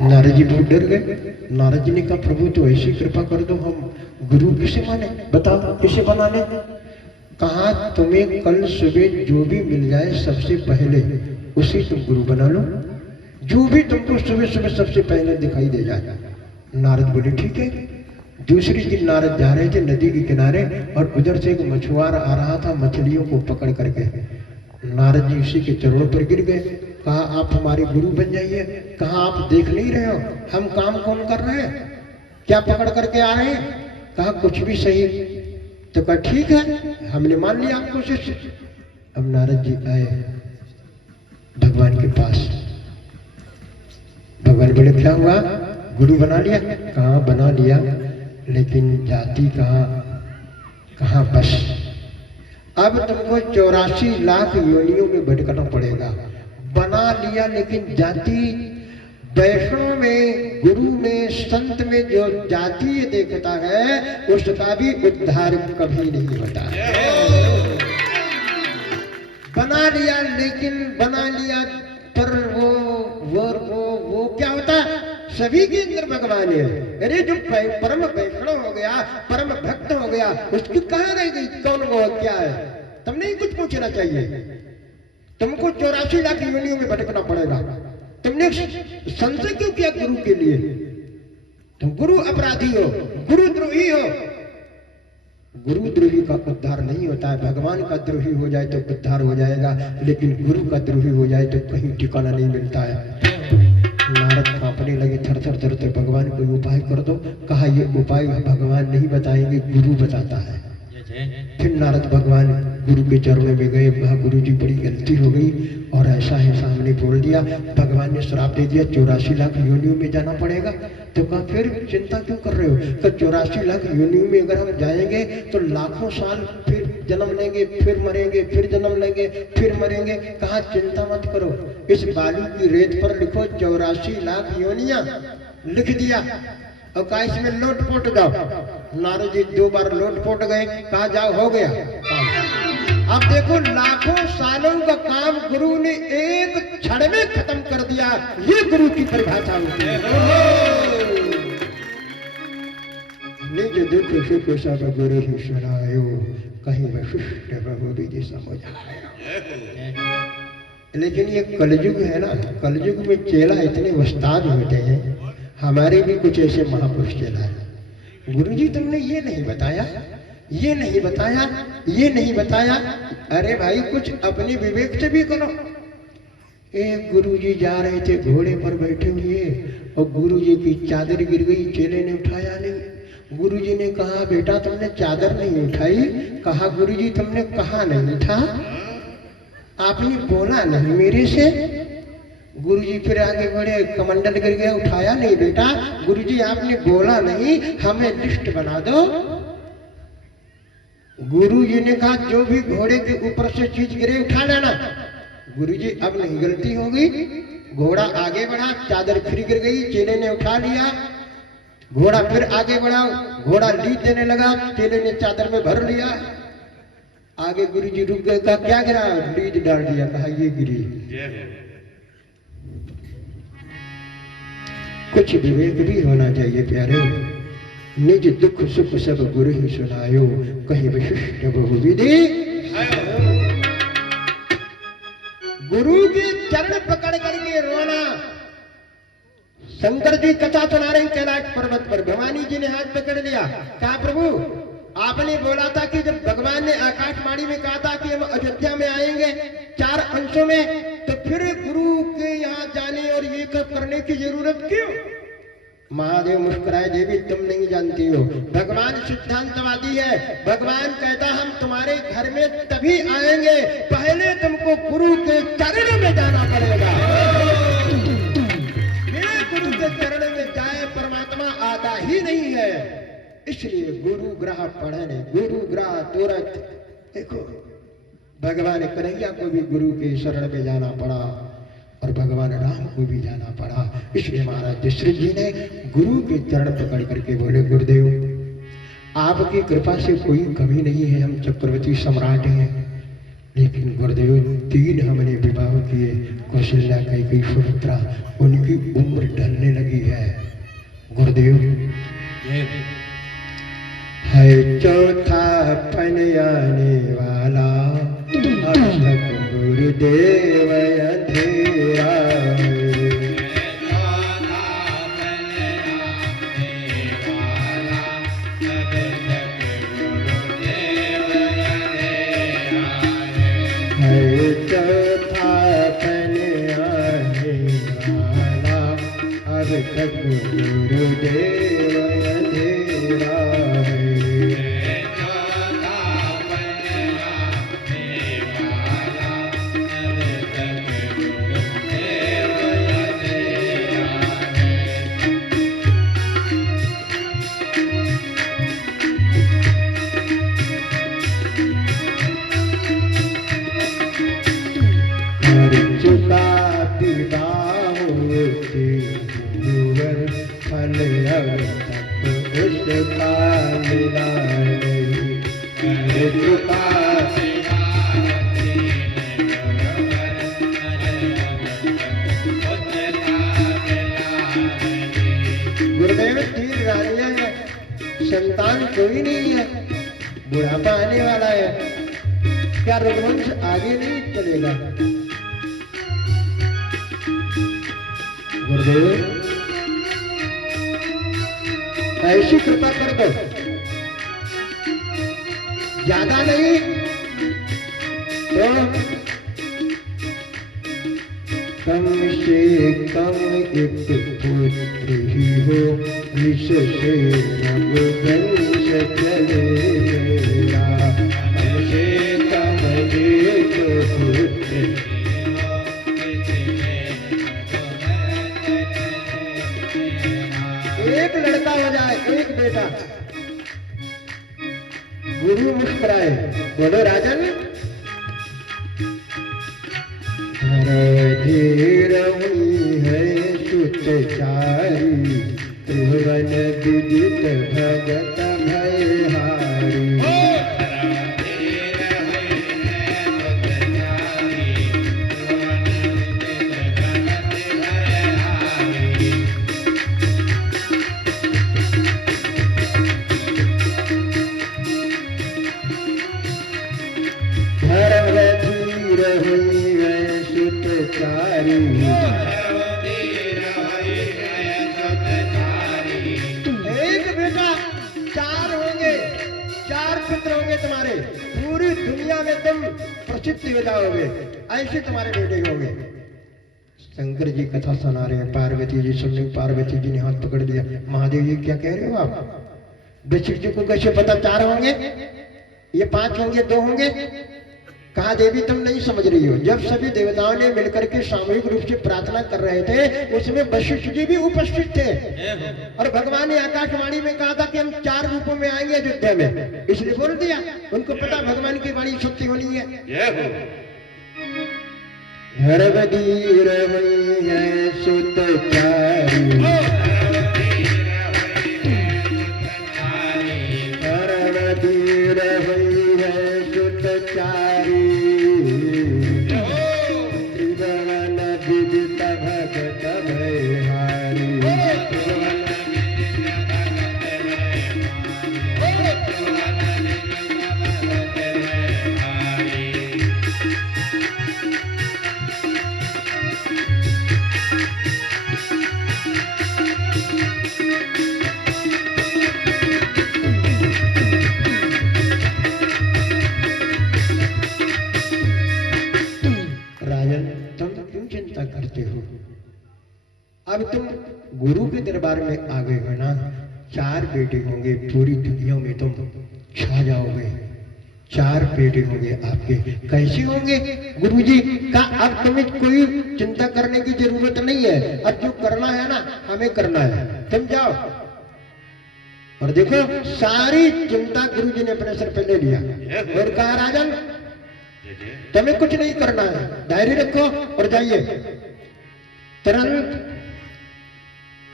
नारद जी बहुत डर गए। नारद जी ने कहा प्रभु तो ऐसी कृपा कर दो, हम गुरु किसे माने, बताओ किसे बना ले। कहा तुम्हें कल सुबह जो भी मिल जाए सबसे पहले उसी तुम गुरु बना लो, जो भी तुमको सुबह सुबह सबसे पहले दिखाई दे जाए। नारद बोले ठीक है। दूसरी दिन नारद जा रहे थे नदी के किनारे और उधर से एक मछुआरा आ रहा था मछलियों को पकड़ करके। नारद जी उसी के चरणों पर गिर गए। कहा आप हमारे गुरु बन जाइए। कहा आप देख नहीं रहे हो हम काम कौन कर रहे हैं, क्या पकड़ करके आ रहे हैं। कहा कुछ भी सही। तो कहा ठीक है हमने मान लिया आपको शिष्य। अब नारद जी आए भगवान के पास। भगवान बोले क्या हुआ, गुरु बना लिया। कहाँ बना लिया, लेकिन जाति कहाँ बस। अब तुमको 84 लाख योनियों में भटकना पड़ेगा। बना लिया लेकिन जाति, वैष्णव में, गुरु में, संत में जो जाति देखता है उसका भी उद्धार कभी नहीं होता है। बना लिया लेकिन बना लिया पर वो क्या होता है, सभी के अंदर भगवान है। अरे जो परम वैष्णव हो गया, परम भक्त हो गया, उसकी कहाँ रह गई कौन वो क्या है। तुमने ही कुछ पूछना चाहिए। तुमको 84 लाख योनियों में भटकना पड़ेगा। तुमने संशय क्यों किया गुरु के लिए। तुम गुरु अपराधी हो, गुरु द्रोही हो। गुरु द्रोही का उद्धार नहीं होता है। भगवान का द्रोही हो जाए तो उद्धार हो जाएगा, लेकिन गुरु का द्रोही हो जाए तो कहीं ठिकाना नहीं मिलता है। नारद कांपने लगे, थर थर थर थर। भगवान कोई उपाय कर दो। कहा ये उपाय भगवान नहीं बताएंगे, गुरु बताता है। फिर नारद भगवान गुरु के चरणों में गए। कहा गुरु जी बड़ी गलती हो गई और ऐसा है सामने बोल दिया। भगवान ने श्राप दे दिया 84 लाख योनियों में जाना पड़ेगा। तो कहा फिर चिंता क्यों कर रहे हो। तो 84 लाख योनियों में अगर हम जाएंगे तो लाखों साल फिर जन्म लेंगे, फिर मरेंगे, फिर जन्म लेंगे, फिर मरेंगे। कहा चिंता मत करो, इस बालू की रेत पर लिखो 84 लाख योनियां। लिख दिया और कहा इसमें लोटपोट जाओ। नारद जी 2 बार लोटपोट गए। कहा जाओ हो गया काम। अब देखो लाखों सालों का काम गुरु ने एक क्षण में खत्म कर दिया। ये गुरु की परिभाषा होती है। निज दुख सुख सब गुरु ही सुनायो, कहीं वशिष्ठ बहु विधि समझायो। लेकिन ये कलयुग है ना, कलयुग में चेला इतने उस्ताद होते हैं। हमारे भी कुछ ऐसे महापुरुष चेला है। गुरु जी तुमने ये नहीं बताया, ये नहीं बताया, ये नहीं बताया। अरे भाई कुछ अपने विवेक से भी करो। एक गुरु जी जा रहे थे घोड़े पर बैठे हुए और गुरु जी की चादर गिर गई, चेले ने उठाया नहीं। गुरु जी ने कहा बेटा तुमने चादर नहीं उठाई। कहा गुरु जी तुमने कहा नहीं था, आपने बोला नहीं मेरे से। गुरु जी फिर आगे बढ़े, कमंडल गिर गया, उठाया नहीं बेटा। गुरु जी आपने बोला नहीं, हमें लिस्ट बना दो। गुरु जी ने कहा जो भी घोड़े के ऊपर से चीज गिरे उठा लेना। गुरु जी अब नहीं, गलती हो गई। घोड़ा आगे बढ़ा, चादर फिर गिर गई, चेले ने उठा लिया। घोड़ा फिर आगे बढ़ा, घोड़ा लीद देने लगा, चेले ने चादर में भर लिया। आगे गुरु जी रुक गए। कहा क्या गिरा, लीद डाल दिया। कहा ये गिरी। कुछ विवेक भी होना चाहिए प्यारे। निज दुख सुख सब गुरु ही सुनायो, कहीं वशिष्ठ बहु विधि। गुरु के चरण पकड़ करके रोना। शंकर जी कथा सुना रहे कैलाश पर्वत पर। भवानी जी ने हाथ पकड़ लिया। कहा प्रभु आपने बोला था कि जब भगवान ने आकाशवाणी में कहा था कि हम अयोध्या में आएंगे 4 अंशों में, तो फिर गुरु के यहाँ जाने और ये करने की जरूरत क्यों। महादेव मुस्कुराए, देवी तुम नहीं जानती हो, भगवान सिद्धांतवादी है। भगवान कहता हम तुम्हारे घर में तभी आएंगे, पहले तुमको गुरु के चरण में जाना पड़ेगा। मेरे गुरु के चरण में जाए परमात्मा आता ही नहीं है। इसलिए गुरु ग्रह पढ़ने, गुरु ग्रह तुरंत। देखो भगवान कन्हैया को भी गुरु के शरण में जाना पड़ा और भगवान राम को भी जाना पड़ा। इसलिए महाराज दशरथ जी ने गुरु के चरण पकड़ करके बोले गुरुदेव आपकी कृपा से कोई कमी नहीं है, हम चक्रवर्ती सम्राट हैं, लेकिन गुरुदेव 3 हमने विवाह किए, कौशल्या, कैकेयी, सुमित्रा। उनकी उम्र ढलने लगी तब तक गुरुदेव अंधेरा है। चुका फल अब तक उसका मिला नहीं। चुका गुरुदेव तीन रानियां हैं, संतान कोई नहीं है, बुढ़ापा आने वाला है, क्या रघुवंश आगे नहीं चलेगा? गुरुदेव ऐसी कृपा कर दो, ज्यादा नहीं तो कम से कम एक पुत्र ही हो, जिससे रघुवंश चले मेरा। कम से कम एक पुत्र, एक लड़का हो जाए, एक बेटा। गुरु मुस्कुराए, बोलो राजन। धीर हुई है सुतचारी, त्रिभुवन विदित भगत भयहारी। एक बेटा, चार होंगे, चार पुत्र होंगे तुम्हारे, पूरी दुनिया में तुम प्रसिद्ध हो जाओगे, ऐसे तुम्हारे बेटे होंगे। शंकर जी कथा सुना रहे हैं, पार्वती जी सुन रही, पार्वती जी ने हाथ पकड़ दिया। महादेव जी क्या कह रहे हो आप? वशिष्ठ जी को कैसे पता चार होंगे, ये पांच होंगे, दो होंगे? कहा देवी तुम नहीं समझ रही हो, जब सभी देवताओं ने मिलकर के सामूहिक रूप से प्रार्थना कर रहे थे, उसमें वशिष्ठ जी भी उपस्थित थे, और भगवान ने आकाशवाणी में कहा था कि हम चार रूपों में आएंगे अयोध्या में, इसलिए बोल दिया। उनको पता भगवान की वाणी सत्य होनी है। हरवधीर हुई है सुतचारी, हरवधीर हुई है सुतचारी, त्रिभुवन विदित भगत भयहारी। अब तुम गुरु के दरबार में आ गए हो ना, चार बेटे होंगे, पूरी दुनिया में तुम छा जाओगे। चार बेटे होंगे आपके, कैसे होंगे गुरुजी का? अब तुम्हें कोई चिंता करने की जरूरत नहीं है, अब जो करना है ना हमें करना है, तुम जाओ। और देखो सारी चिंता गुरुजी ने अपने सर पे ले लिया और कहा राजन तुम्हें कुछ नहीं करना है, धैर्य रखो और जाइए। तुरंत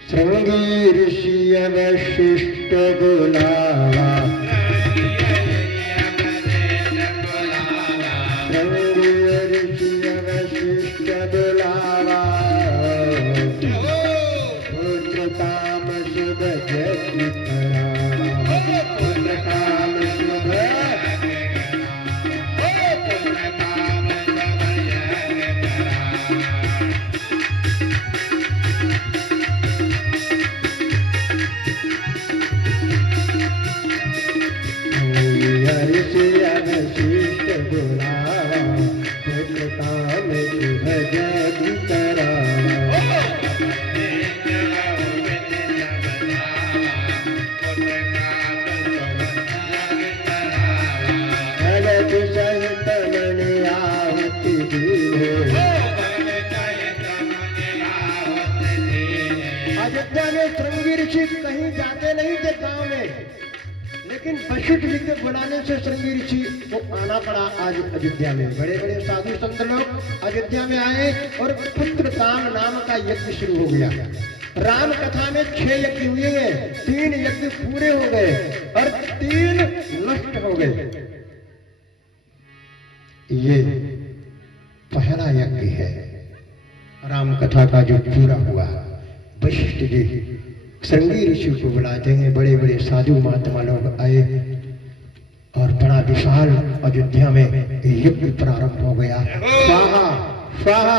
श्रृंगी ऋषि वशिष्ठ बुलावा, श्रृंगी ऋषि वशिष्ठ बुलावा, पुत्र काम शुभ जति करावा, पुत्र काम शुभ अयोध्या में श्रृंगी ऋषि कहीं जाते नहीं थे गांव में, लेकिन वशिष्ठ जी के बुलाने से श्रृंगी ऋषि को आना पड़ा। आज अयोध्या में बड़े बड़े साधु संत लोग अयोध्या में आए और पुत्र काम नाम का यज्ञ शुरू हो गया। राम कथा में 6 यज्ञ हुए हैं, 3 यज्ञ पूरे हो गए और 3 नष्ट हो गए। ये पहला यज्ञ है राम कथा का जो पूरा हुआ। वशिष्ठ जी श्रृंगी ऋषि को बुलाते हैं, बड़े बड़े साधु महात्मा लोग आए और बड़ा विशाल अयोध्या में यज्ञ प्रारंभ हो गया। स्वाहा स्वाहा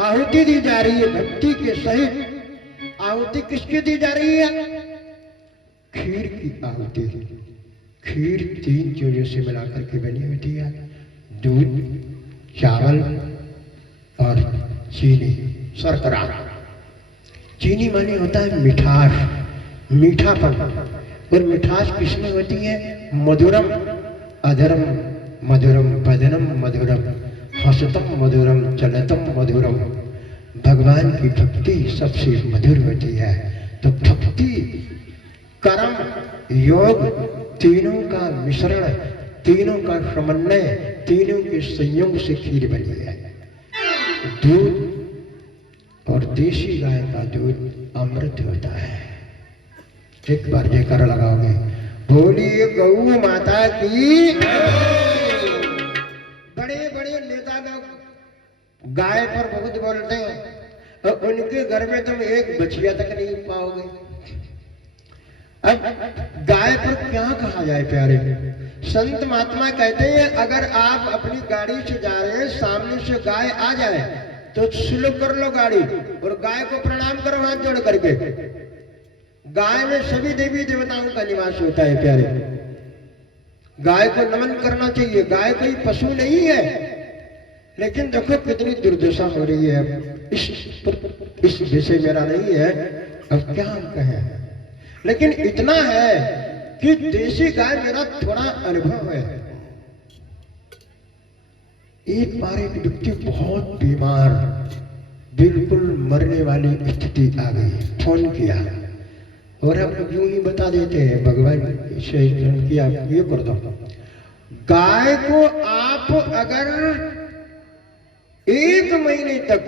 आहुति दी जा रही है भक्ति के सहित। आहुति किसकी दी जा रही है? खीर की आहुति। खीर 3 चीजों से मिलाकर के बनी होती है, दूध, चावल और चीनी, शर्करा। चीनी माने होता है मिठास, मीठापन, और मिठास किसमें होती है? मधुरम अधरम मधुरम वदनम मधुरम हसतम मधुरम चलतम मधुरम। भगवान की भक्ति सबसे मधुर होती है। तो भक्ति, कर्म, योग, तीनों का मिश्रण, तीनों का समन्वय, तीनों के संयोग से खीर बनी है। दूध और देशी गाय का दूध अमृत होता है। एक बार जयकारा लगाओगे, बोलिए गौ माता की। बड़े बड़े नेता लोग गाय पर बहुत बोलते हैं और उनके घर में तुम एक बछिया तक नहीं पाओगे। अब गाय पर क्या कहा जाए प्यारे? संत महात्मा कहते हैं अगर आप अपनी गाड़ी से जा रहे हैं, सामने से गाय आ जाए तो स्लो कर लो गाड़ी और गाय को प्रणाम करो हाथ जोड़ करके। गाय में सभी देवी देवताओं का निवास होता है प्यारे। गाय को नमन करना चाहिए। गाय कोई पशु नहीं है, लेकिन देखो कितनी दुर्दशा हो रही है। इस विषय मेरा नहीं है, अब क्या हम कहें, लेकिन इतना है कि देशी गाय मेरा थोड़ा अनुभव है। एक बार एक व्यक्ति बहुत बीमार, बिल्कुल मरने वाली स्थिति आ गई, फोन किया और हम लोग यूं ही बता देते हैं भगवान से किया ये कर दो। गाय को आप अगर 1 महीने तक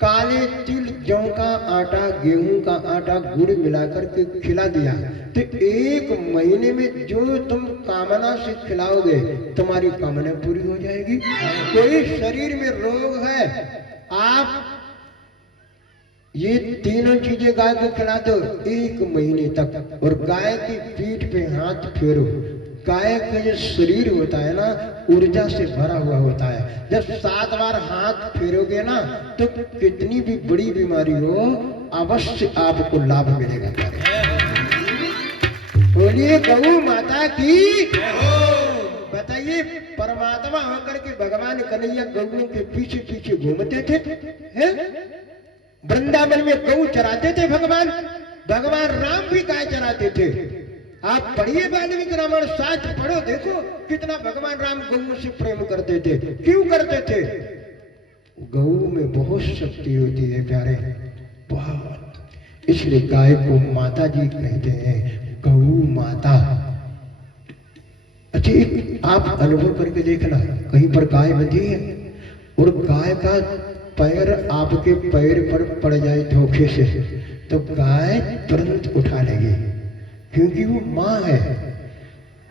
काले तिल, जौ का आटा, गेहूं का आटा, गुड़ मिलाकर के खिला दिया तो 1 महीने में जो तुम कामना से खिलाओगे तुम्हारी कामना पूरी हो जाएगी। कोई शरीर में रोग है, आप ये तीनों चीजें गाय को खिला दो 1 महीने तक, और गाय की पीठ पे हाथ फेरो। गाय का जो शरीर होता है ना, ऊर्जा से भरा हुआ होता है। जब 7 बार हाथ फेरोगे ना तो कितनी भी बड़ी बीमारी हो अवश्य आपको लाभ मिलेगा। बोलिए गौ माता की। बताइए, परमात्मा होकर के भगवान कन्हैया गौओं के पीछे पीछे घूमते थे, हैं? वृंदावन में गौ चराते थे भगवान। भगवान राम भी गाय चराते थे। आप पढ़िए वाल्मीकि रामायण, शास्त्र पढ़ो, देखो कितना भगवान राम गौ से प्रेम करते थे। क्यों करते थे? गौ में बहुत शक्ति होती है प्यारे, बहुत। इसलिए गाय को माता जी कहते हैं, गौ माता। अच्छा, आप अनुभव करके देखना, कहीं पर गाय बंधी है और गाय का पैर आपके पैर पर पड़ जाए धोखे से, तो गाय तुरंत उठा लेगी, क्योंकि वो माँ है,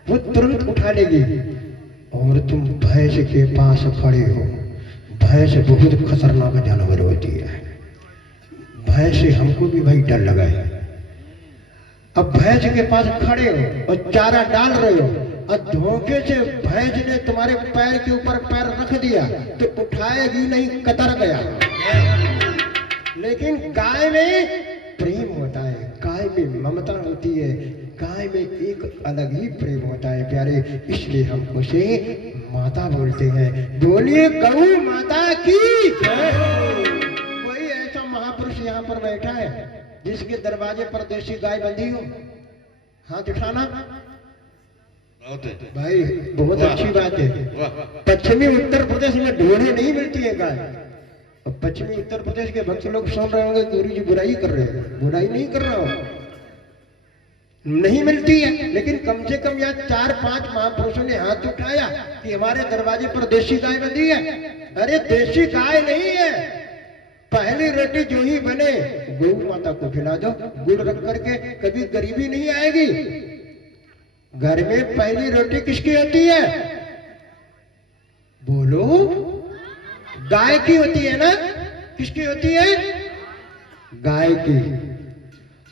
वो तुरंत उठा लेगी। और तुम भैंस के पास खड़े हो, भैंस बहुत खतरनाक जानवर होती है। भैंस से हमको भी भाई डर लगा है। अब भैंस के पास खड़े हो और चारा डाल रहे हो और धोखे से भैंस ने तुम्हारे पैर के ऊपर पैर रख दिया तो उठाएगी नहीं, कतर गया। लेकिन गाय में प्रेम होता है, गाय में ममता होती है, गाय में एक अलग ही प्रेम होता है प्यारे। इसलिए हम उसे माता बोलते हैं। बोलिए गौ माता की। कोई ऐसा महापुरुष यहाँ पर बैठा है जिसके दरवाजे पर देशी गाय बंधी हो? हाथ उठाना भाई, बहुत अच्छी बात है। पश्चिमी उत्तर प्रदेश में ढूंढे नहीं मिलती है गाय, और पश्चिमी उत्तर प्रदेश के भक्त लोग सुन रहे होंगे गुरु जी बुराई कर रहे हैं। बुराई नहीं कर रहा हूं, नहीं मिलती है, लेकिन कम से कम यहाँ 4-5 महापुरुषों ने हाथ उठाया कि हमारे दरवाजे पर देशी गाय बंधी है। अरे देशी गाय नहीं है, पहली रोटी जो ही बने गौ माता को खिला दो गुड़ रख करके, कभी गरीबी नहीं आएगी। घर में पहली रोटी किसकी होती है? बोलो, गाय की होती है ना? किसकी होती है? गाय की।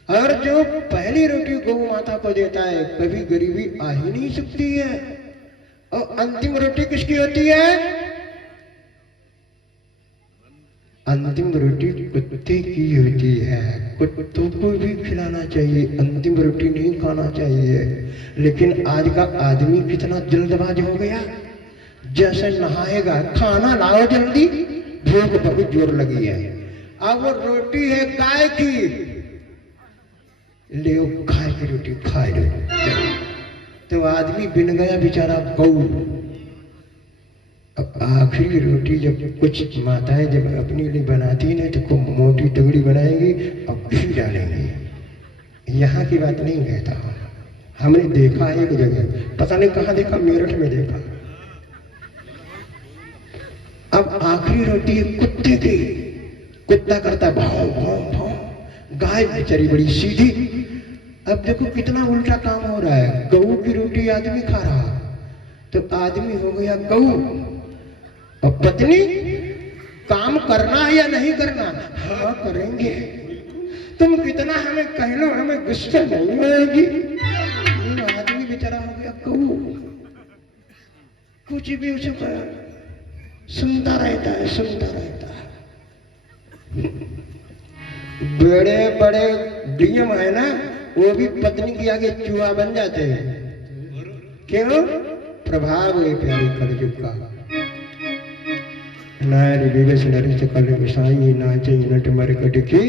और जो पहली रोटी गौ माता को देता है, कभी गरीबी आ ही नहीं सकती है। और अंतिम रोटी किसकी होती है? अंतिम रोटी कुत्ते की होती है। कुत्तों को भी खिलाना चाहिए, अंतिम रोटी नहीं खाना चाहिए। लेकिन आज का आदमी कितना जल्दबाज हो गया, जैसे नहाएगा खाना लाओ जल्दी, भूख बहुत जोर लगी है। अब वो रोटी है गाय की, ले गाय की रोटी खा लो। तो आदमी बिन गया बेचारा गौ। अब आखिरी रोटी जब कुछ माताएं जब अपने लिए बनाती है तो खूब मोटी तगड़ी बनाएंगी और घी डालेंगी। यहाँ की बात नहीं कहता, हमने देखा एक जगह, पता नहीं कहाँ देखा, मेरठ में देखा। अब आखिरी रोटी है कुत्ते की, कुत्ता करता भाव भाव भाव, गाय बेचारी बड़ी सीधी। अब देखो कितना उल्टा काम हो रहा है, गऊ की रोटी आदमी खा रहा, तो आदमी हो गया गऊ। और पत्नी, काम करना है या नहीं करना? हाँ करेंगे। तुम कितना हमें कह लो, हमें गुस्सा नहीं आएगी। आदमी बेचारा हो गया गऊ, कुछ भी उसे सुनता रहता है, सुनता रहता है। बड़े बड़े डीएम है ना, वो भी पत्नी के आगे चूहा बन जाते हैं। क्यों? प्रभाव है प्यारी कलयुग का। नारी विवेश नरेश कल विषाई नाचे नट मर कटकी।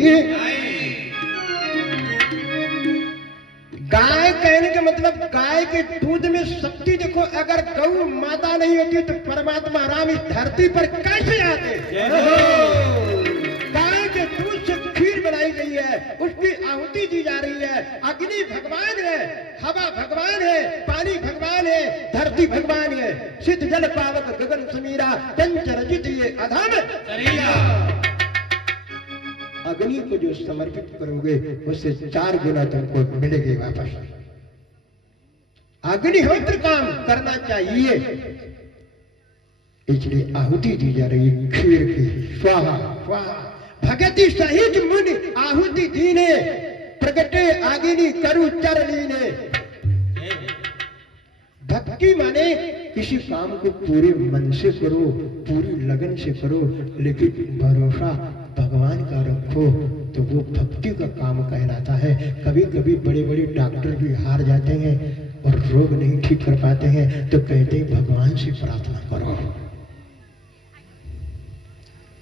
गाय कहने का मतलब गाय के दूध में शक्ति देखो। अगर गौ माता नहीं होती तो परमात्मा राम इस धरती पर कैसे आते? गाय के दूध से खीर बनाई गई है, उसकी आहुति दी जा रही है। अग्नि भगवान है, हवा भगवान है, पानी भगवान है, धरती भगवान है। सिद्ध जल पावक गगन समीरा, पंच रजित ये अधम शरीरा। अग्नि को जो समर्पित करोगे उससे 4 गुना तुमको मिलेगी वापस। अग्निहोत्र काम करना चाहिए, इसलिए आहुति दी जा रही खीर की। स्वाहा स्वाहा भगति सहित मुनि आहुति दीने, प्रगटे आगिनी करु चरलीने। भक्ति माने किसी काम को पूरे मन से करो, पूरी लगन से करो, लेकिन भरोसा भगवान का रखो, तो वो भक्ति का काम कहलाता है। कभी कभी बड़े बड़े डॉक्टर भी हार जाते हैं और रोग नहीं ठीक कर पाते हैं, तो कहते हैं भगवान से प्रार्थना करो।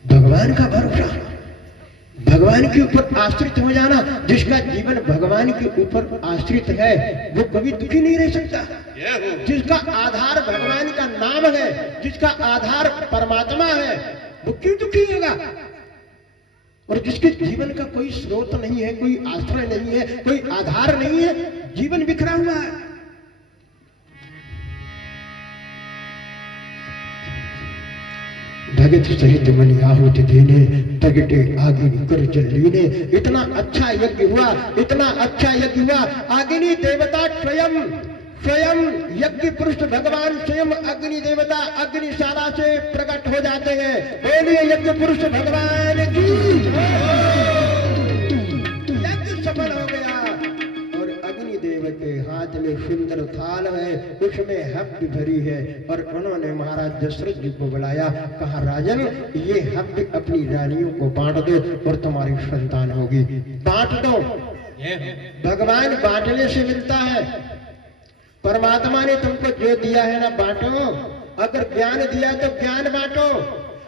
भगवान का भरोसा, भगवान के ऊपर आश्रित हो जाना। जिसका जीवन भगवान के ऊपर आश्रित है वो कभी दुखी नहीं रह सकता। जिसका आधार भगवान का नाम है, जिसका आधार परमात्मा है, वो क्यों दुखी होगा? और जिसके जीवन का कोई स्रोत नहीं है, कोई आश्रय नहीं है, कोई आधार नहीं है, जीवन बिखरा हुआ है। भगत सहित मनि आहुति देने, प्रगटे आगिनी कर जल लीने। इतना अच्छा यज्ञ हुआ, इतना अच्छा यज्ञ हुआ। आगिनी देवता स्वयं स्वयं यज्ञ पुरुष भगवान स्वयं अग्नि देवता अग्निशाला से प्रकट हो जाते हैं। बोलिए यज्ञ पुरुष भगवान की। यज्ञ सफल हो गया और अग्निदेव के हाथ में सुंदर थाल है, उसमें हव्य भरी है। और उन्होंने महाराज दशरथ जी को बुलाया, कहा राजन ये हव्य अपनी रानियों को बांट दो और तुम्हारी संतान होगी। बांट दो, भगवान बांटने से मिलता है। परमात्मा ने तुमको जो दिया है ना बांटो। अगर ज्ञान दिया है तो ज्ञान बांटो,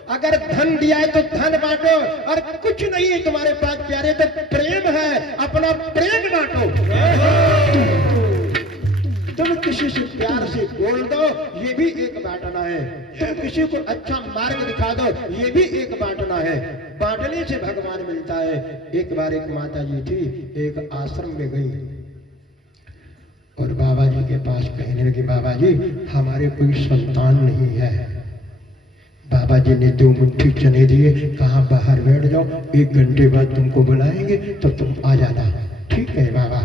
अगर धन दिया है तो धन बांटो, और कुछ नहीं है तुम्हारे पास प्यारे तो प्रेम है, अपना प्रेम बांटो। तुम किसी से प्यार से बोल दो, ये भी एक बांटना है। तुम किसी को अच्छा मार्ग दिखा दो, ये भी एक बांटना है। बांटने से भगवान मिलता है। एक बार एक माता जी थी, एक आश्रम में गई और बाबा जी के पास कहने लगी, बाबा जी हमारे कोई संतान नहीं है। बाबा जी ने 2 मुट्ठी चने दिए, कहा बाहर बैठ जाओ, 1 घंटे बाद तुमको बुलाएंगे तो तुम आ जाना। ठीक है बाबा।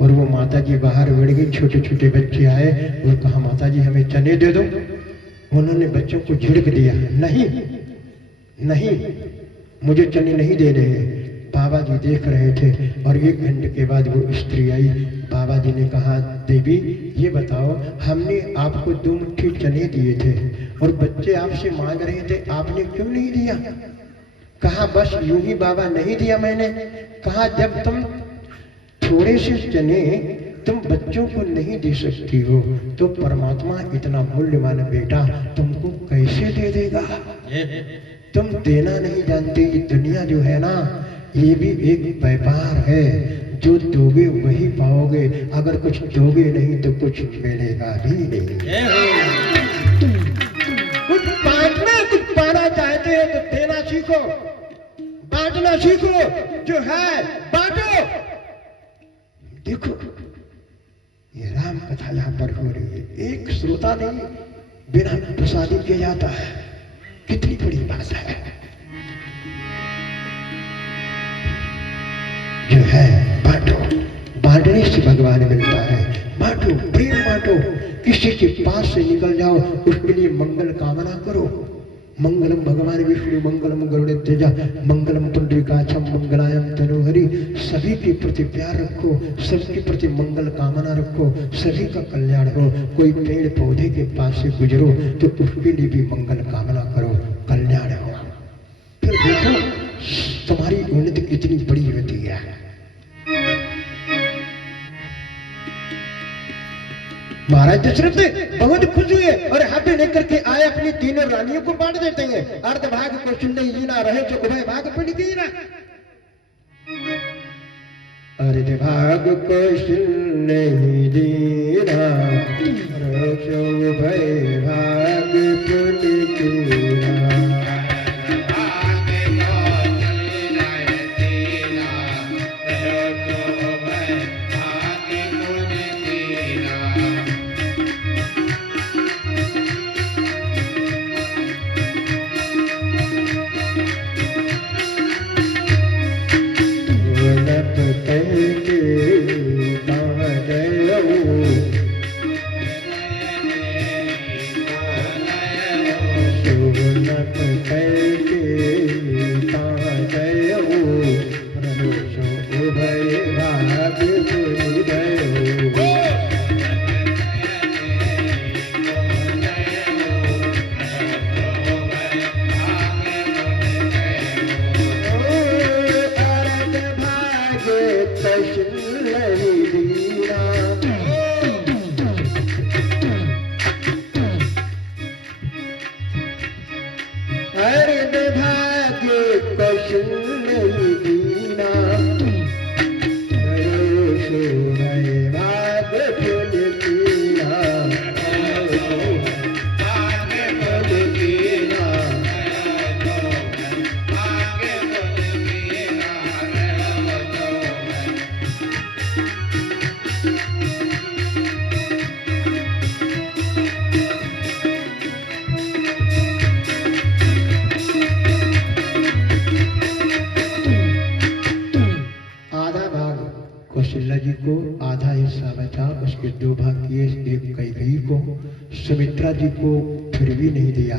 और वो माता जी बाहर बैठ गई। छोटे छोटे बच्चे आए और कहा माता जी हमें चने दे दो। उन्होंने बच्चों को झिड़क दिया, नहीं नहीं मुझे चने नहीं दे रहे। बाबा जी देख रहे थे और 1 घंटे के बाद वो स्त्री आई। बाबा जी ने कहा देवी ये बताओ, हमने आपको 2 मुट्ठी चने दिए थे और बच्चे आपसे मांग रहे थे, आपने क्यों नहीं दिया? कहा बस यूं ही बाबा, नहीं दिया मैंने। कहा जब तुम थोड़े से चने तुम बच्चों को नहीं दे सकती हो तो परमात्मा इतना मूल्यवान बेटा तुमको कैसे दे देगा? तुम देना नहीं जानते। ये दुनिया जो है ना, ये भी एक व्यापार है। जो दोगे वही पाओगे, अगर कुछ दोगे नहीं तो कुछ मिलेगा भी नहीं। कुछ बांटना, कुछ पाना चाहते हो तो देना सीखो, बांटना सीखो। जो है बांटो। देखो ये राम कथा यहाँ पर हो रही है। एक श्रोता नहीं बिना प्रसादी किया जाता है, कितनी बड़ी बात है। जो है बांटो, बांटने से भगवान मिलता है। बांटो, प्रेम बांटो। किसी के पास से निकल जाओ, उसके लिए मंगल कामना करो। मंगलम भगवान विष्णु मंगलम गरुड़ध्वज मंगलम पुंडरीकाक्षम मंगलायम तनोहरि। सभी के प्रति प्यार रखो, सबके प्रति मंगल कामना रखो, सभी का कल्याण हो। कोई पेड़ पौधे के पास से गुजरो तो उसके लिए भी मंगल कामना करो, कल्याण हो। फिर देखो तुम्हारी उन्नति कितनी बड़ी होती है। महाराज दशरथ बहुत खुश हुए और हाथी लेकर के आए, अपनी 3 रानियों को बांट देते हैं। अर्ध भाग को सुनने ही ना रहे तो उभय भाग पड़ गई ना। अर्ध भाग को सुनने ही दीना, उभय भाग पड़ गई। सुमित्रा जी को फिर भी नहीं दिया।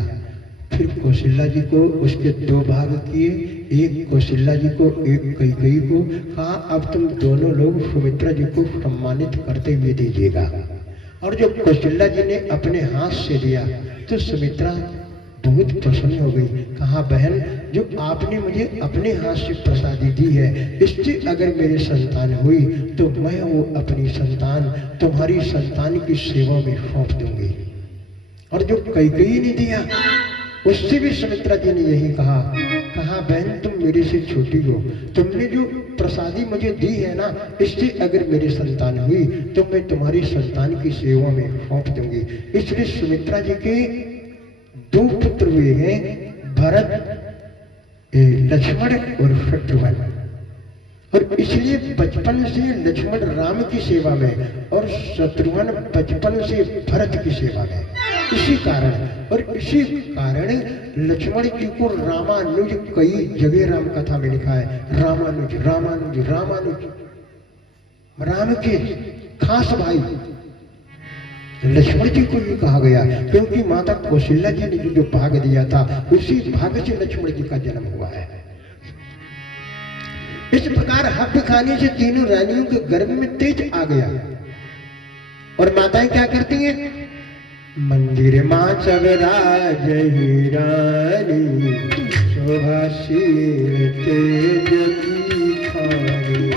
फिर कौशल्या जी को उसके 2 भाग किए, एक कौशल्या जी को, एक कैकेयी को। कहा अब तुम दोनों लोग सुमित्रा जी को सम्मानित करते हुए दीजिएगा। और जो कौशल्या जी ने अपने हाथ से दिया तो सुमित्रा बहुत प्रसन्न हो गई। कहा बहन जो आपने मुझे अपने हाथ से प्रसादी दी है, इससे अगर मेरी संतान हुई तो मैं वो अपनी संतान तुम्हारी संतान की सेवा में सौंप दूंगी। और जो कैकेयी ने दिया उससे भी सुमित्रा जी ने यही कहा, बहन तुम मेरे से छोटी हो, तुमने जो प्रसादी मुझे दी है ना, इससे अगर मेरी संतान हुई तो मैं तुम्हारी संतान की सेवा में सौंप दूंगी। इसलिए सुमित्रा जी के 2 पुत्र हुए हैं, भरत, लक्ष्मण और शत्रुघ्न। और इसलिए बचपन से लक्ष्मण राम की सेवा में और शत्रुघ्न बचपन से भरत की सेवा में। इसी कारण लक्ष्मण जी को रामानुज कई जगह राम कथा में लिखा है। रामानुज रामानुज रामानुज, राम के खास भाई लक्ष्मण जी को भी कहा गया, क्योंकि माता कौशल्या जी ने जो भाग दिया था उसी भाग से लक्ष्मण जी का जन्म हुआ है। इस प्रकार हव्य खाने से तीनों रानियों के गर्भ में तेज आ गया। और माताएं क्या करती हैं? मंदिर मां चवराज ही रानी, शोभाशील तेज की खानी।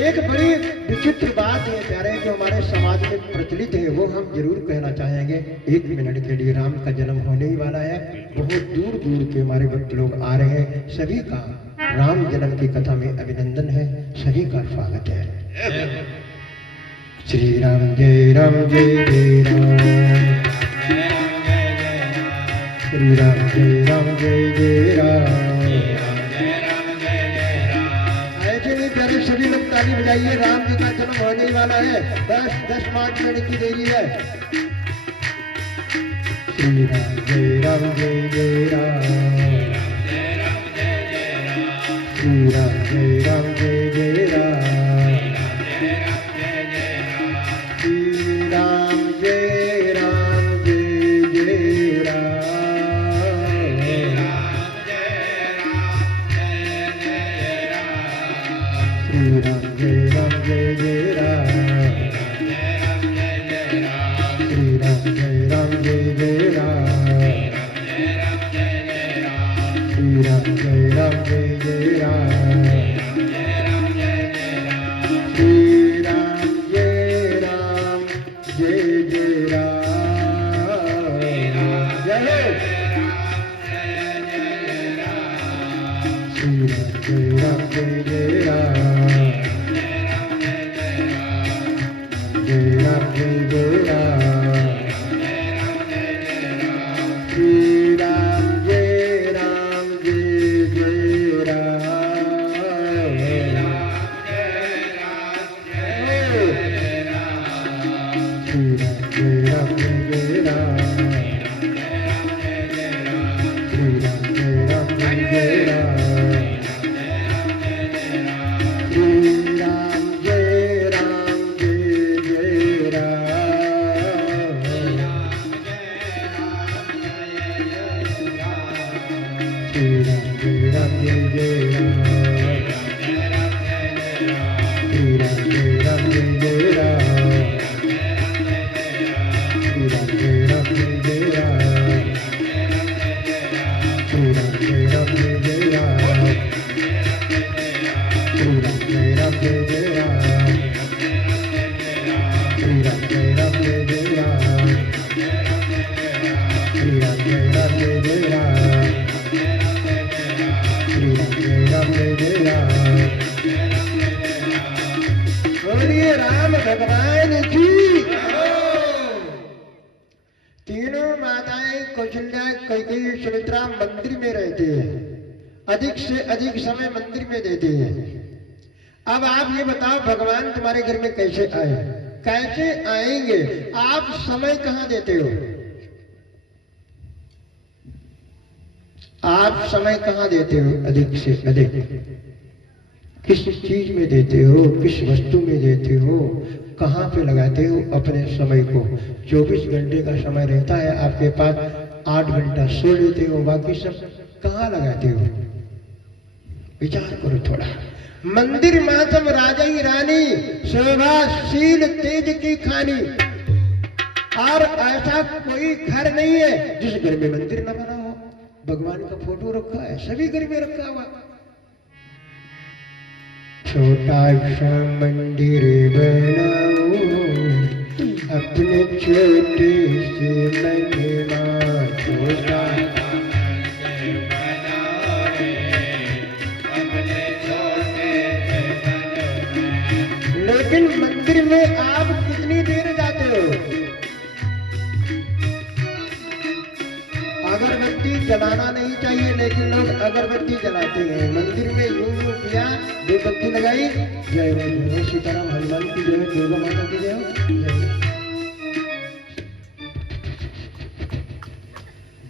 एक बड़ी विचित्र बात है प्यारे, जो हमारे समाज में प्रचलित है, वो हम जरूर कहना चाहेंगे। 1 मिनट के लिए, राम का जन्म होने ही वाला है, बहुत दूर दूर के हमारे भक्त लोग आ रहे हैं। सभी का राम जन्म की कथा में अभिनंदन है, सभी का स्वागत है। श्री राम जय राम जय जय राम, श्री राम जय राम जय जय राम। सभी लोग ताली बजाइए, राम जी का जन्म होने ही वाला है, 10-5 मिनट की देरी है। श्री राम जय राम जय जय राम, श्री राम जय राम जय जय राम, श्री राम जय राम जय जय राम, श्री राम जय राम जय जय राम, श्री राम जय राम जय जय राम, श्री राम जय राम जय जय राम, श्री राम जय राम जय जय राम, श्री राम जय राम जय जय राम, जय राम जय जय राम, श्री राम जय राम जय जय राम, श्री राम जय राम जय जय राम, श्री राम जय राम जय जय राम, श्री राम जय राम जय जय राम, श्री राम जय राम जय जय राम, श्री राम जय राम जय जय राम, श्री राम जय राम जय जय राम, श्री राम जय राम जय जय राम, श्री राम जय राम जय जय राम, श्री राम जय राम जय जय राम, श्री राम जय राम जय जय राम, श्री राम जय राम जय जय राम। बोलिए राम भगवान की। तीनों माताएं कौशल्या, कैकेयी, सुमित्रा मंदिर में रहते हैं, अधिक से अधिक समय मंदिर में देते हैं। अब आप ये बताओ, भगवान तुम्हारे घर में कैसे आए, कैसे आएंगे? आप समय कहाँ देते हो? आप समय कहाँ देते हो? अधिक से अधिक किस चीज में देते हो, किस वस्तु में देते हो, कहाँ पे लगाते हो अपने समय को? 24 घंटे का समय रहता है आपके पास, 8 घंटा सो लेते हो, बाकी सब कहाँ लगाते हो? विचार करो थोड़ा। मंदिर मातम राजा ही रानी, शोभाशील तेज की खानी। और ऐसा कोई घर नहीं है जिस घर में मंदिर न बना हो। भगवान का फोटो रखा है, सभी घर में रखा हुआ। छोटा सा मंदिर बनाओ अपने छोटे से मन में, छोटा लेकिन मंदिर में आप कितनी देर जाते हो? अगरबत्ती जलाना नहीं चाहिए, लेकिन लोग अगरबत्ती जलाते हैं। मंदिर में यूं यूं किया, दो बत्ती लगाई, जय जय सीताराम, हनुमान की जय, दुर्गा माता की जय।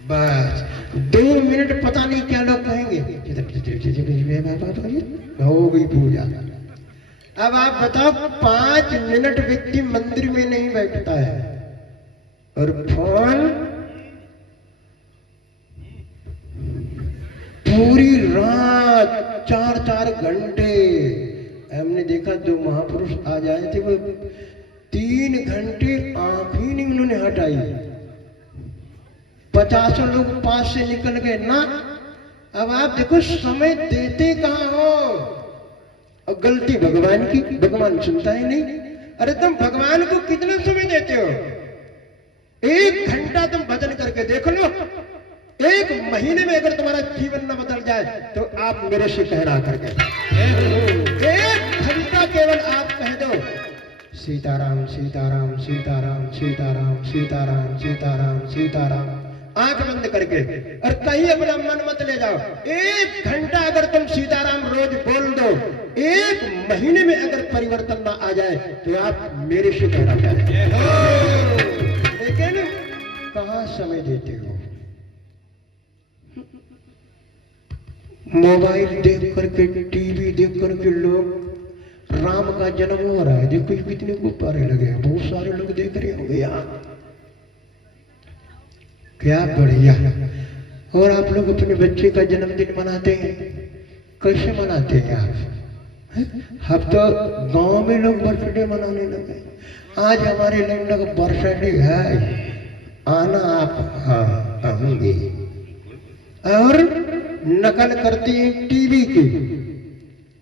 बस 2 मिनट पता नहीं क्या लोग कहेंगे, हो गई पूजा। अब आप बताओ 5 मिनट व्यक्ति मंदिर में नहीं बैठता है और फोन पूरी रात 4-4 घंटे। हमने देखा 2 महापुरुष आ जाए थे, वो 3 घंटे आंख ही नहीं उन्होंने हटाई। 50 लोग पास से निकल गए ना। अब आप देखो समय देते कहां हो, और गलती भगवान की, भगवान सुनता ही नहीं। अरे तुम भगवान को कितना समय देते हो? 1 घंटा तुम भजन करके देख लो, 1 महीने में अगर तुम्हारा जीवन न बदल जाए तो आप मेरे से कहरा करके 1 घंटा केवल आप कह दो सीताराम सीताराम सीताराम सीताराम सीताराम सीताराम सीताराम, आंख बंद करके, और कहीं अपना मन मत ले जाओ। 1 घंटा अगर तुम सीताराम रोज बोल दो, 1 महीने में अगर परिवर्तन ना आ जाए तो आप मेरे से कहना चाहेंगे। लेकिन कहां समय देते हो? मोबाइल देख करके, टीवी देख करके लोग राम का जन्म हो रहा है, देखो कितने गुब्बारे लगे हैं, बहुत सारे लोग देख रहे होंगे यहाँ। क्या बढ़िया। और आप लोग अपने बच्चे का जन्मदिन मनाते हैं, कैसे मनाते हैं आप? अब तो गांव में लोग बर्थडे मनाने लगे। आज हमारे लंडा का बर्थडे है, आना आप? हाँ आऊंगी। और नकल करती है टीवी की,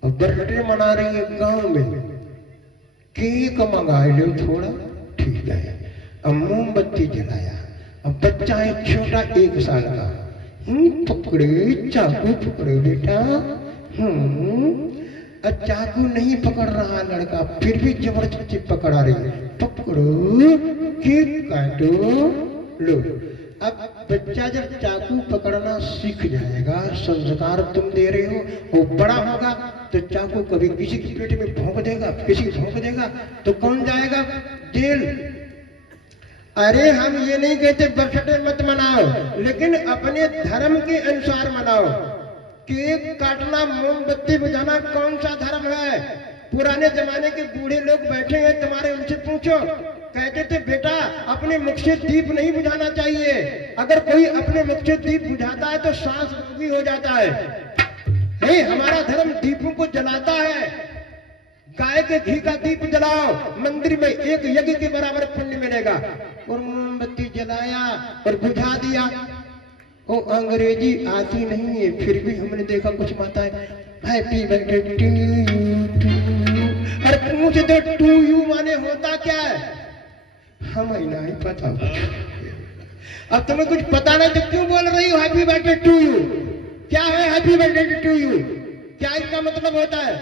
और बर्थडे मना रही है गांव में। केक मंगा लो थोड़ा, ठीक है, अब मोमबत्ती जलाया, अब बच्चा है छोटा 1 साल का, पकड़े चाकू, पकड़े बेटा। अब चाकू नहीं पकड़ रहा लड़का, फिर भी जबरदस्ती पकड़ा रही है, पकड़ो केक काटो लो। अब बच्चा जब चाकू पकड़ना सीख जाएगा, संस्कार तुम दे रहे हो, वो बड़ा होगा तो चाकू कभी किसी के पेट में भोंक देगा, किसी को भोंक देगा तो कौन जाएगा? जेल। अरे हम ये नहीं कहते बर्थडे मत मनाओ, लेकिन अपने धर्म के अनुसार मनाओ। केक काटना, मोमबत्ती बुझाना कौन सा धर्म है? पुराने जमाने के बूढ़े लोग बैठे हैं तुम्हारे, उनसे पूछो, कहते थे बेटा अपने मुख से दीप नहीं बुझाना चाहिए, अगर कोई अपने मुख से दीप बुझाता है तो सांस रोगी हो जाता है। नहीं, हमारा धर्म दीपों को जलाता है। गाय के घी का दीप जलाओ, मंदिर में 1 यज्ञ के बराबर पुण्य मिलेगा। और मोमबत्ती जलाया और बुझा दिया। वो अंग्रेजी आती नहीं है, फिर भी हमने देखा कुछ माताएं हैप्पी बर्थडे टू यू, और पूछ दो टू यू माने होता क्या है? हमें नहीं पता। अब तुम्हें कुछ पता नहीं तो क्यों बोल रही हो हैप्पी बर्थडे टू यू? क्या है हैप्पी बर्थडे टू यू? क्या इसका मतलब होता है?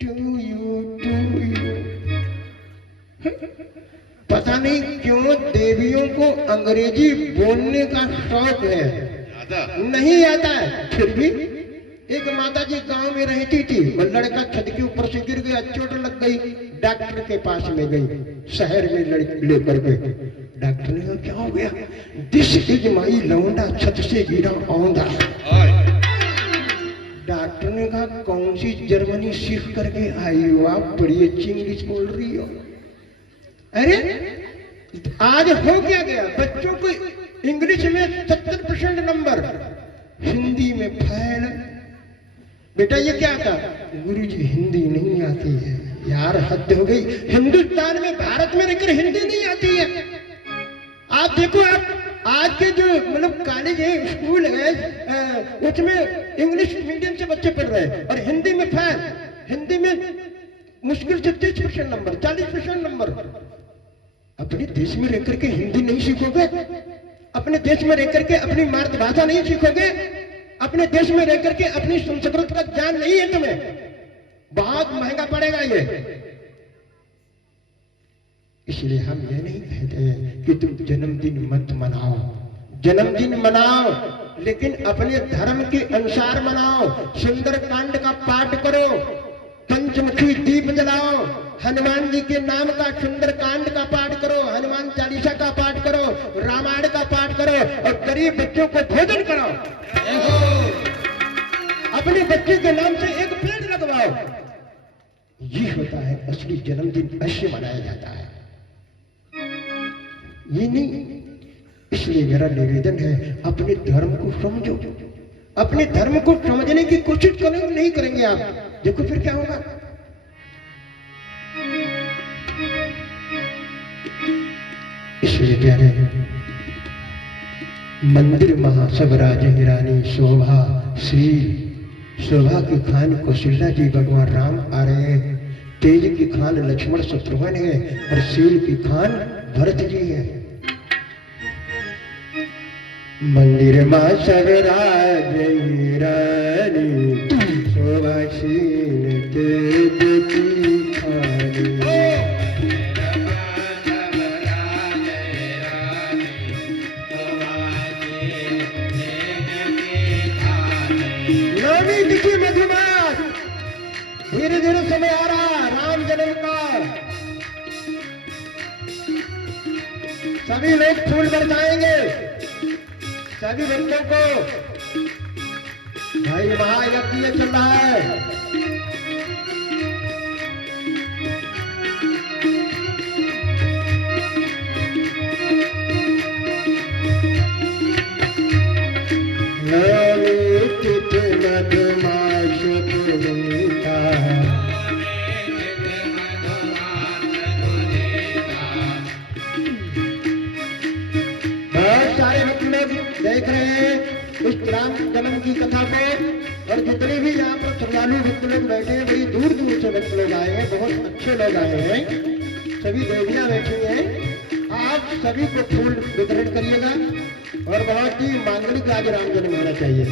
To you, to you. पता नहीं क्यों देवियों को अंग्रेजी बोलने का शौक है, नहीं आता है। फिर भी एक माता जी गांव में रहती थी, वो लड़का छत के ऊपर से गिर गया, चोट लग गई, डॉक्टर के पास में गई, शहर में लड़की लेकर गए। डॉक्टर ने कहा क्या हो गया? दिस इज माई लौंडा, छत से गिरा औंधा। डॉक्टर ने कहा कौन सी जर्मनी सीख करके आई हो आप, बड़ी अच्छी इंग्लिश बोल रही हो। अरे आज हो क्या गया, बच्चों को इंग्लिश में 70% नंबर, हिंदी में फैल। बेटा ये क्या था? गुरुजी हिंदी नहीं आती है। यार हद हो गई, हिंदुस्तान में भारत में रहकर हिंदी नहीं आती है। आप देखो, आज के जो मतलब कॉलेज है, स्कूल है, उसमें इंग्लिश मीडियम से बच्चे पढ़ रहे हैं और हिंदी में फेल, हिंदी में मुश्किल से 30% नंबर, 40% नंबर। अपने देश में रहकर के हिंदी नहीं सीखोगे, अपने देश में रहकर के अपनी मातृभाषा नहीं सीखोगे, अपने देश में रहकर के अपनी संस्कृत का ज्ञान नहीं है तुम्हें, बहुत महंगा पड़ेगा ये। इसलिए हम ये नहीं कहते कि तुम जन्मदिन मत मनाओ, जन्मदिन मनाओ लेकिन अपने धर्म के अनुसार मनाओ। सुंदरकांड का पाठ करो, पंचमुखी दीप जलाओ, हनुमान जी के नाम का सुंदरकांड का पाठ करो, हनुमान चालीसा का पाठ करो, रामायण का पाठ करो और गरीब बच्चों को भोजन कराओ। अपने बच्चे के नाम से एक पेड़ लगवाओ। ये होता है असली जन्मदिन, ऐसे मनाया जाता है, ये नहीं। इसलिए मेरा निवेदन है, अपने धर्म को समझो, अपने धर्म को समझने की कोशिश करेंगे, नहीं करेंगे आप, देखो फिर क्या होगा। इसलिए प्यारे, मंदिर महासव राज हिरानी शोभा शील, शोभा की खान कौशल्या जी भगवान राम आ रहे हैं, तेज की खान लक्ष्मण शत्रुघ्न है और शील की खान भरत जी है। मंदिर मां सब राज हिरानी शोभाशील तेज की खानी। नवमी तिथि मधुमास, धीरे धीरे समय आ रहा राम जन्म का। सभी लोग फूल बरसाएंगे, सभी बच्चों को। भाई महायज्ञ चल रहा है, मधुमास पुनीता, बहुत सारे भक्त लोग देख रहे हैं इस राम जन्म की कथा को, और जितने भी यहाँ पर श्रद्धालु भक्त लोग बैठे हैं, बड़ी दूर दूर से भक्त लोग आए हैं, बहुत अच्छे लोग आए हैं, सभी देवियां बैठी हैं। आप सभी को फूल वितरण करिएगा और बहुत ही मांगलिक आज राम जन्म होना चाहिए।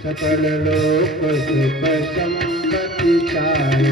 सकल लोक सुख संपत्ति छाए,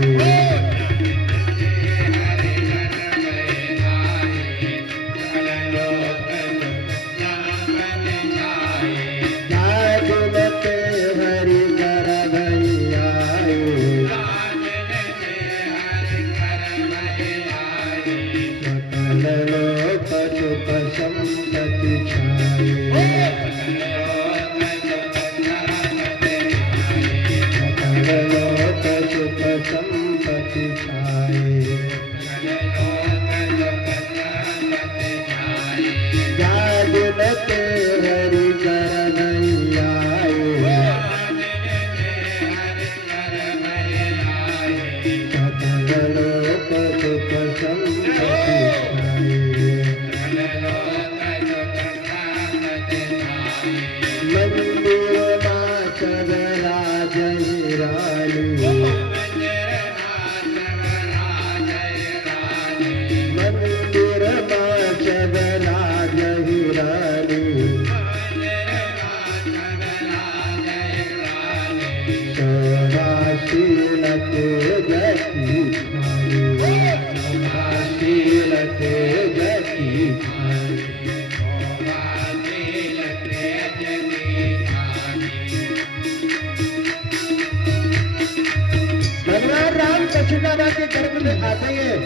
के गर्भ में आते हैं,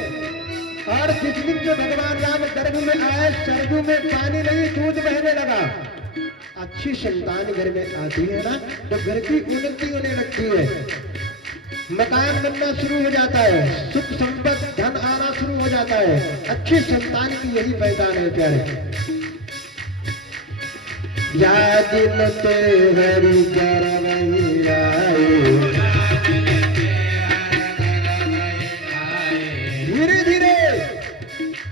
और जिस दिन जो भगवान राम गर्भ में आए, सरजू में पानी नहीं दूध बहने लगा। अच्छी संतान घर में आती है ना, तो घर की उन्नति होने लगती है, मकान बनना शुरू हो जाता है, सुख संपत्ति धन आना शुरू हो जाता है। अच्छी संतान की यही पहचान है प्यारे। या दिन ते हरि गर्भ धीरे धीरे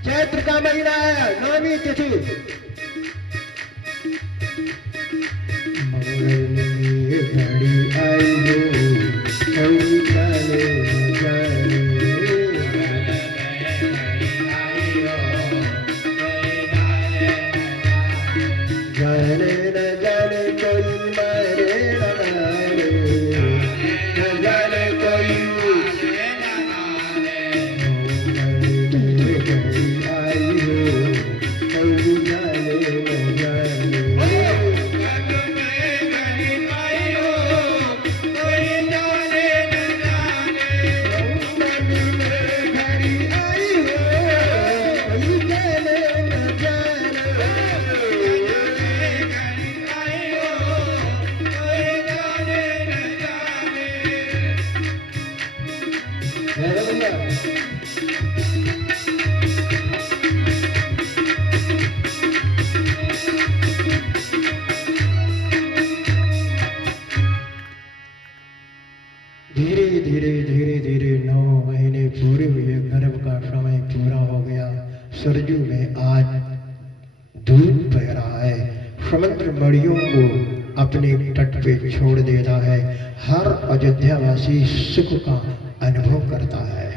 चैत्र का महीना है, नवमी तिथि। घड़ी आई जाने न जाने कोई मरे न मारे, न जाने कोई घड़ी आई हो, कोई जाने न जाने। धीरे धीरे धीरे धीरे 9 महीने पूरे हुए, गर्भ का समय पूरा हो गया। सरजू में आज दूध बह रहा है, समुद्र मड़ियों को अपने तट पे छोड़ देता है। हर अयोध्यावासी सुख का अनुभव करता है।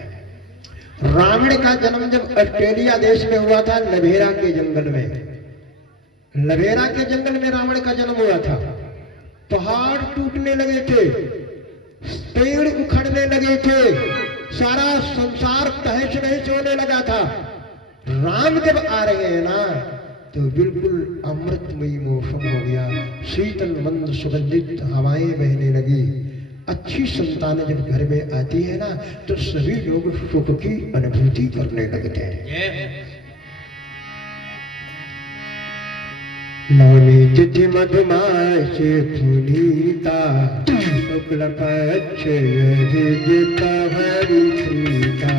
रावण का जन्म जब ऑस्ट्रेलिया देश में हुआ था, लभेरा के जंगल में। लभेरा के जंगल में रावण का जन्म हुआ था। पहाड़ टूटने लगे थे, पेड़ उखड़ने लगे थे, सारा संसार तहस नहस होने लगा था। राम जब आ रहे हैं ना, तो बिल्कुल अमृतमयी मौसम हो गया। शीतल मंद सुगंधित हवाएं बहने लगी। अच्छी संतान जब घर में आती है ना, तो सभी लोग सुख की अनुभूति करने लगते हैं। नवमी तिथि मधुमास पुनीता, शुक्ल पक्ष विदित हरि प्रीता।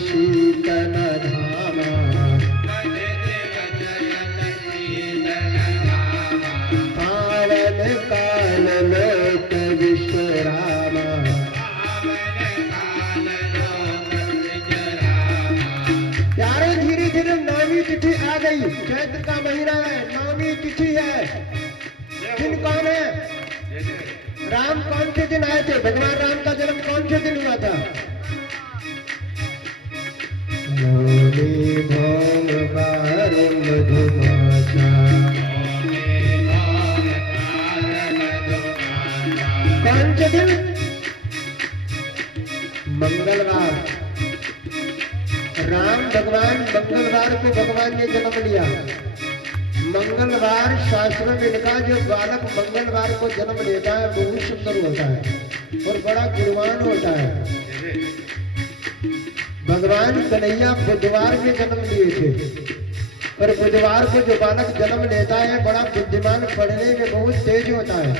शीतल धामा, पावन काल लोक विश्रामा। प्यारे धीरे धीरे नवमी तिथि आ गई। चैत्र का महीना है, नवमी तिथि है। दिन कौन है? राम कौन से दिन आए थे? भगवान राम का जन्म कौन से दिन हुआ था? नवमी भोमवार मधुमासा, कौन से दिन? मंगलवार। राम भगवान मंगलवार को भगवान ने जन्म लिया। मंगलवार शास्त्रों में लिखा, जो बालक मंगलवार को जन्म लेता है बहुत सुंदर होता है और बड़ा गुणवान होता है। भगवान कन्हैया बुधवार में जन्म लिए थे, और बुधवार को जो बालक जन्म लेता है बड़ा बुद्धिमान, पढ़ने में बहुत तेज होता है।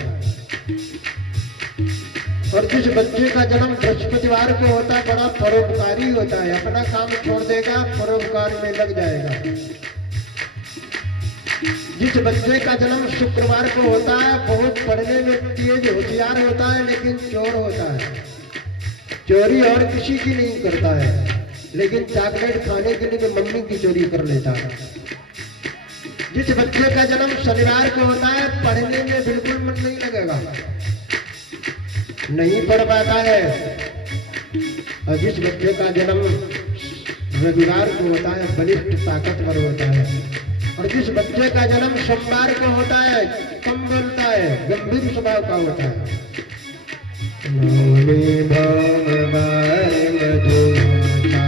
और जिस बच्चे का जन्म बृहस्पतिवार को होता है बड़ा परोपकारी होता है। अपना काम छोड़ देगा, परोपकार में लग जाएगा। जिस बच्चे का जन्म शुक्रवार को होता है बहुत पढ़ने में तेज होशियार होता है, लेकिन चोर होता है। चोरी और किसी की नहीं करता है, लेकिन चॉकलेट खाने के लिए मम्मी की चोरी कर लेता है। जिस बच्चे का जन्म शनिवार को होता है पढ़ने में बिल्कुल मन नहीं लगेगा, नहीं पढ़ पाता है। और जिस बच्चे का जन्म रविवार को होता है बलिष्ठ ताकतवर होता है। और जिस बच्चे का जन्म सोमवार को होता है कम बोलता है, गंभीर स्वभाव का होता है। नवमी भोमवार मधुमासा,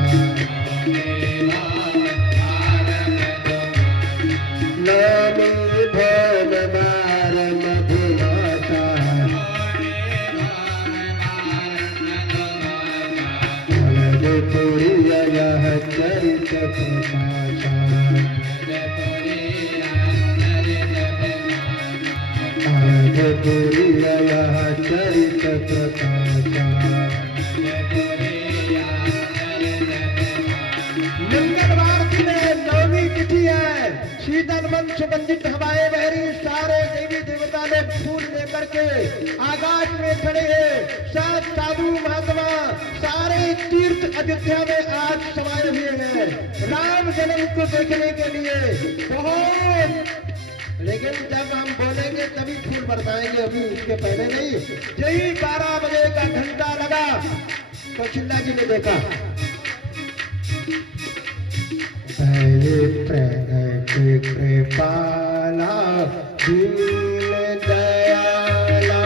नवमी भोमवार मधुमासा, अनंतपुरी यह चरित प्रकाशा, अनंतपुरी यह चरित प्रकाशा। शीतल मन सुगंधित हवाएं बह रही, सारे देवी देवता ने फूल लेकर के आकाश में खड़े हैं। सब साधु महात्मा सारे तीर्थ अयोध्या में आज समाये हुए हैं राम जन्म को देखने के लिए बहुत। लेकिन जब हम बोलेंगे तभी फूल बरसाएंगे, अभी उसके पहले नहीं। यही 12 बजे का घंटा लगा तो चिल्ला जी ने देखा कृपाला दीन दयाला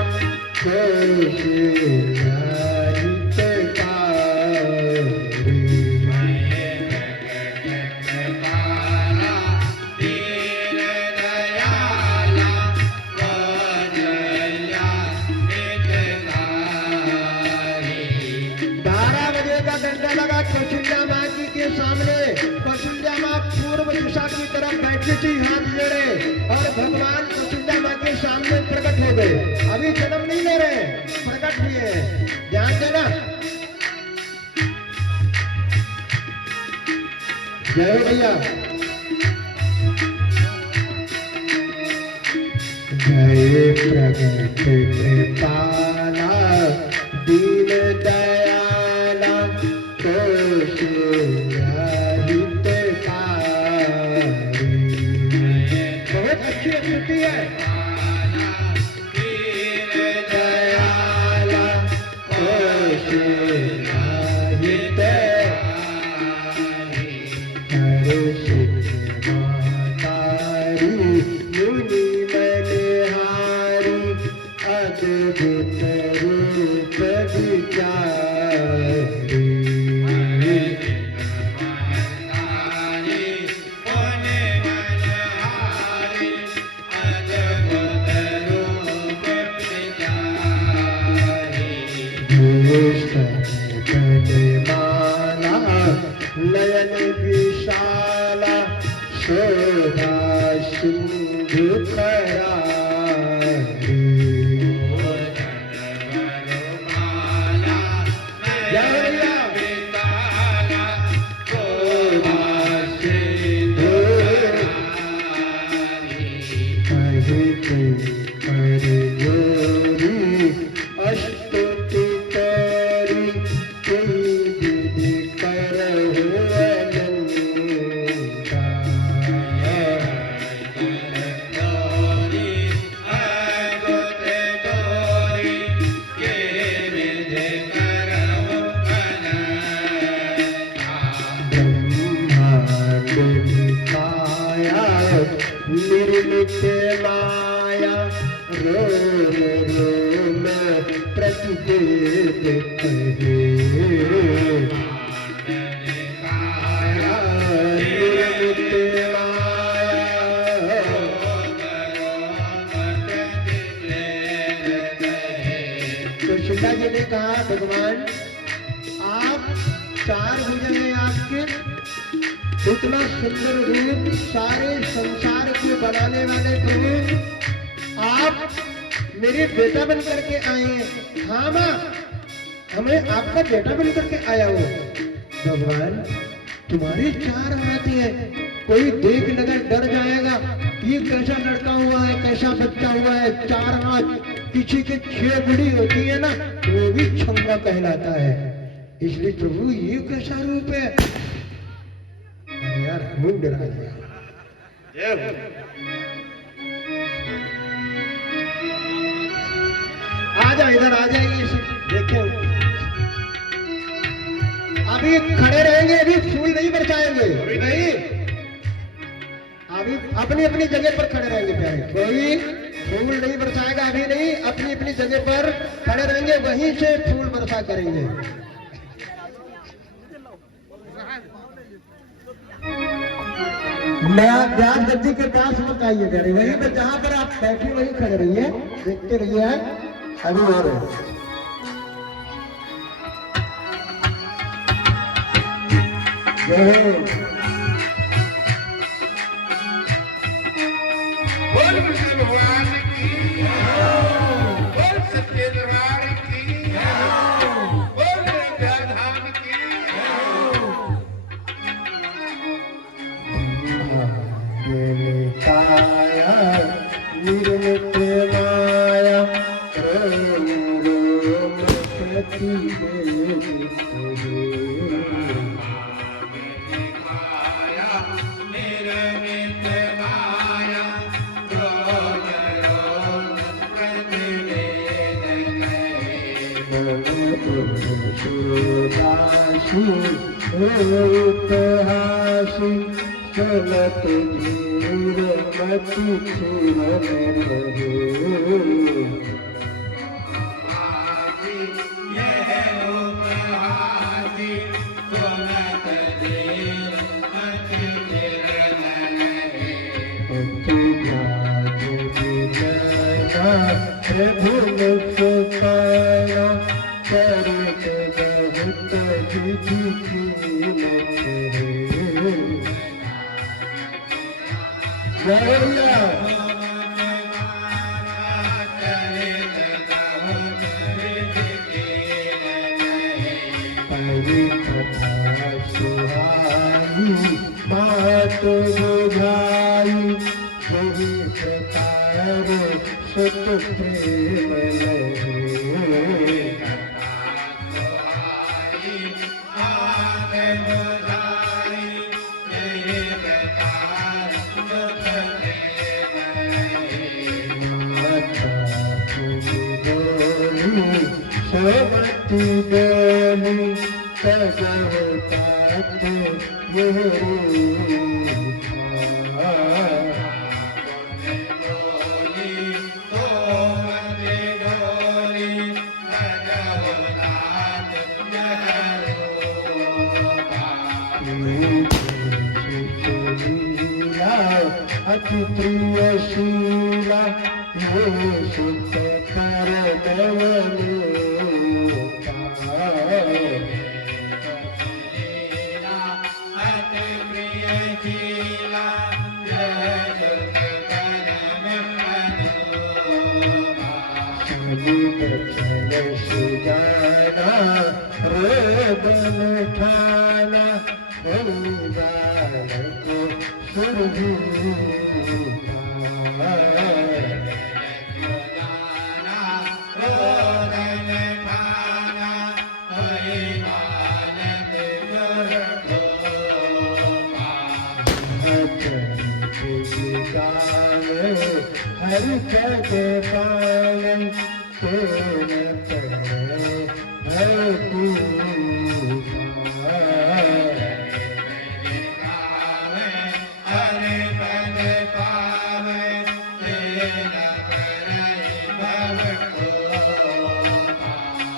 बैठी थी, हाथ जोड़े और भगवान कौशल्या माँ के सामने प्रकट हो गए। अभी जन्म नहीं ले रहे, प्रकट हुए हैं। ध्यान देना। जय हो भैया। जय प्रगट कृपाला दीन दयाला कौशल्या स्तुति है। दयाला मुनि मनहारी अद्भुत रूप विचारी। नयन विशाला शोभा सिंधु करारी। अस्तुति करी निर्मित माया रोम रोम प्रतिवेद कहे। निर्मित माया तो सीता जी ने कहा भगवान आप 4 भुजन हैं आपके, इतना सुंदर रूप, सारे संसार को बनाने वाले प्रभु, आप मेरे बेटा बन करके आए हैं। हाँ माँ, हमें आपका बेटा बन करके आया हो। भगवान तुम्हारी 4 हाथ हैं, कोई देख लगा डर जाएगा ये कैसा लड़का हुआ है, कैसा बच्चा हुआ है। 4 हाथ, किसी के 6 बुढ़ी होती है ना, वो भी छंगा कहलाता है। इसलिए प्रभु ये कैसा रूप है यार, मुंह डरा गया। आजा इधर आ जाइए, देखो अभी खड़े रहेंगे, अभी फूल नहीं बरसाएंगे, नहीं अभी अपनी अपनी जगह पर खड़े रहेंगे प्यारे। कोई फूल नहीं बरसाएगा, अभी नहीं, अपनी अपनी जगह पर खड़े रहेंगे, वहीं से फूल बरसा करेंगे। ब्याज गद्दी के पास मत आइए प्यारे, वहीं पर जहां पर आप बैठे वहीं खड़े रहिए, देखते रहिए। अभी और बोल भगवान की, बोल सत्य दरबार की, बोल धाम की। Yeah. उपहासी चलत धीर मति छिर रहे भूल सुखाना करत बहुत सुहाई बात बुझाई सत प्रेम सोमती बोली सजवतात अति प्रियशीला ये सुत कर जाना रोदन ठाना हर के पान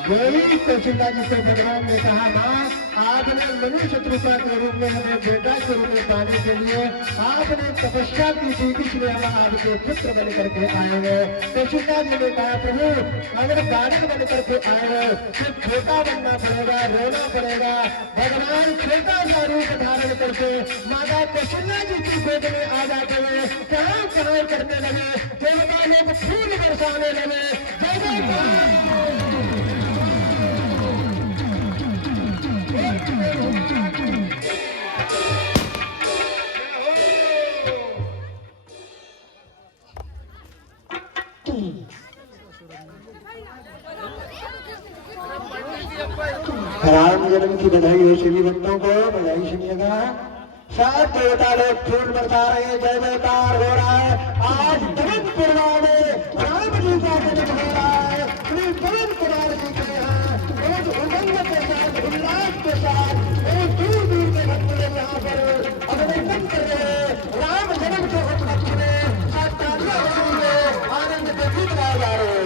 वही कौशल्या जी से भगवान ने कहा माँ आपने मनुष्य रूपा के रूप में हमें बेटा के रूप में पाने के लिए आपने तपस्या की थी, इसलिए हम आपके पुत्र बन करके आए हैं। कौशल्या जी ने कहा प्रभु अगर बालक बन करके आए हैं तो छोटा बनना पड़ेगा, रोना पड़ेगा। भगवान छोटा सा रूप धारण करके माता कौशल्या जी की गोद में आ जाते हुए कहाँ कहाँ करने लगे, देवता लोग फूल बरसाने लगे। राम जन्म की बधाई हो सभी भक्तों को, बधाई सुनिएगा। सात देवता लोग फूल बरसा रहे हैं, जय जयकार हो रहा है। आज पवन पूर्णिमा में राम जी का जन्म हो रहा है। श्री पवन कुमार जी के यहाँ रोज उमंग के साथ उल्लास के साथ बहुत दूर दूर के भक्त लोग यहाँ पर अभिनंदन कर रहे हैं। राम जन्म के उपलक्ष्य में सात तालियां हो रही है, आनंद के गीत गाए जा रहे हैं।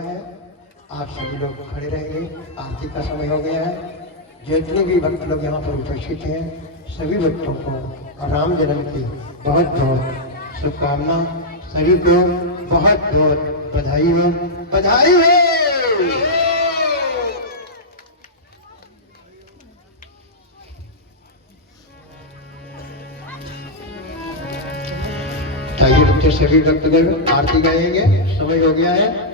गया है। आप सभी लोग खड़े रहेंगे, आरती का समय हो गया है। जितने भी भक्त लोग यहाँ पर उपस्थित हैं, सभी भक्तों को राम जन्म की बहुत बहुत शुभकामना, सभी को बहुत बहुत बधाई हो, बधाई हो। आइए बच्चे, सभी भक्तगण आरती गाएंगे, समय हो गया है।